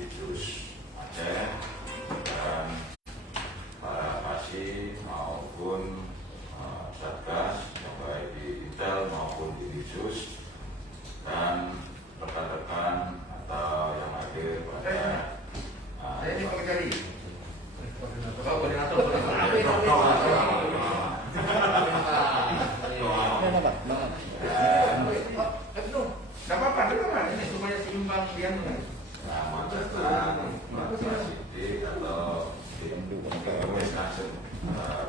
Dicus Aceh dan para kasih maupun Satgas yang baik di Intel maupun di Dicus dan rekan-rekan atau yang hadir pada ini pengendali koordinator nggak apa-apa, ini supaya seimbang dia selamat datang Pak Sidik atau Pengemis langsung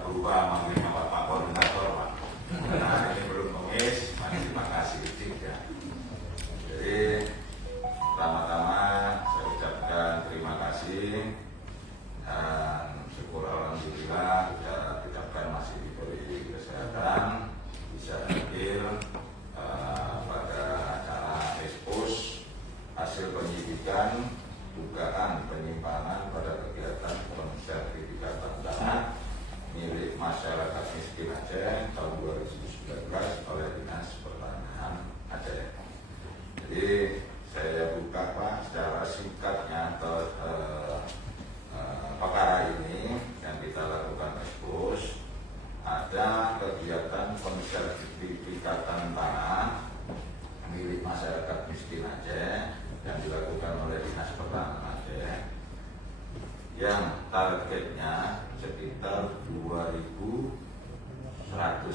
berubah manggilnya Pak Koordinator Pak. Nah ini belum pengemis, terima kasih Sidik ya. Jadi pertama-tama saya ucapkan terima kasih dan syukur alhamdulillah kita ucapkan masih diberi kesehatan bisa hadir pada acara ekspos hasil penyidikan dugaan penyimpangan pada kegiatan pensertifikatan tanah milik masyarakat miskin Aceh tahun 2019 oleh Dinas Pertanahan Aceh. Jadi saya buka Pak secara singkatnya perkara ini yang kita lakukan ekspos ada kegiatan pensertifikatan tanah milik masyarakat miskin Aceh yang dilakukan oleh Dinas Pertanahan Aceh yang targetnya sekitar 2.200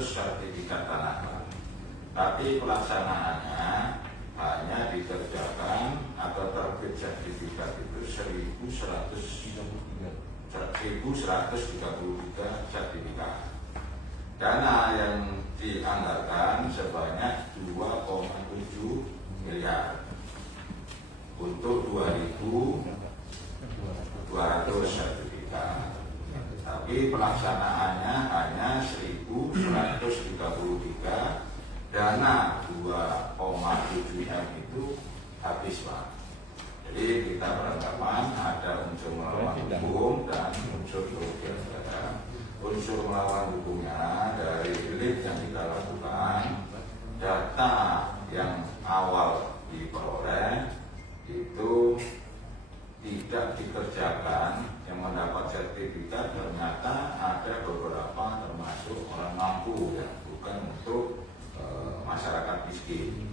sertifikat tanah. Tapi pelaksanaannya hanya dikerjakan atau terbit sertifikat itu 1.133 sertifikat. Dana yang dianggarkan sebanyak 2,7 miliar untuk 2.200 sertifikat. Tapi pelaksanaannya hanya 1.133. Dana 2,7 M itu habis Pak. Jadi kita beranggapan ada unsur melawan hukum dan unsur kerugian negara. Unsur melawan hukumnya dari lift yang kita lakukan, data yang awal diperoleh itu tidak dikerjakan, yang mendapat sertifikat ternyata ada beberapa termasuk orang mampu ya, bukan untuk masyarakat miskin,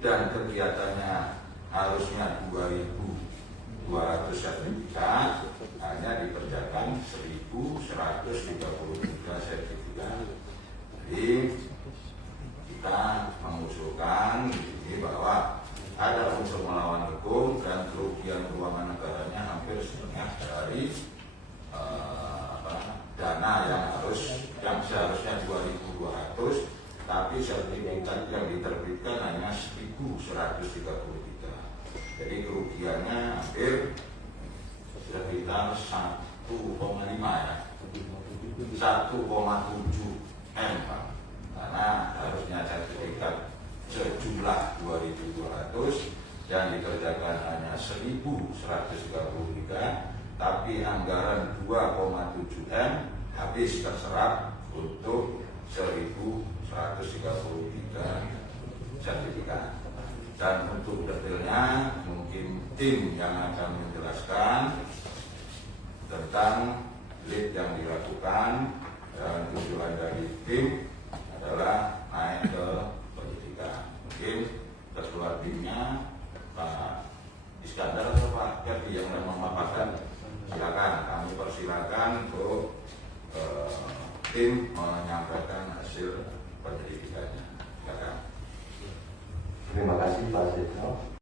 dan kegiatannya harusnya 2.200 sertifikat hanya dikerjakan 1.133 sertifikat. Jadi kita mengusulkan di sini bahwa ada unsur melawan hukum dan kerugian keuangan negaranya hampir setengah dari dana yang seharusnya 2.200, tapi sertifikat yang diterbitkan hanya 1.133. Jadi kerugiannya hampir sekitar 1,5 ya, 1,7 M Pak. Karena harusnya sertifikat sejumlah 2.200 yang dikerjakan hanya 1.133, tapi anggaran 2,7 M habis terserap untuk 1.133 sertifikat. Dan untuk detailnya mungkin tim yang akan menjelaskan tentang lead yang dilakukan, dan tujuan dari tim adalah naik ke penyidikan. Mungkin ketua timnya Pak Iskandar atau Pak Ferdi yang memaparkan, silakan, kami persilakan untuk tim menyampaikan hasil penyelidikannya. Silakan. Terima kasih Pak Setno.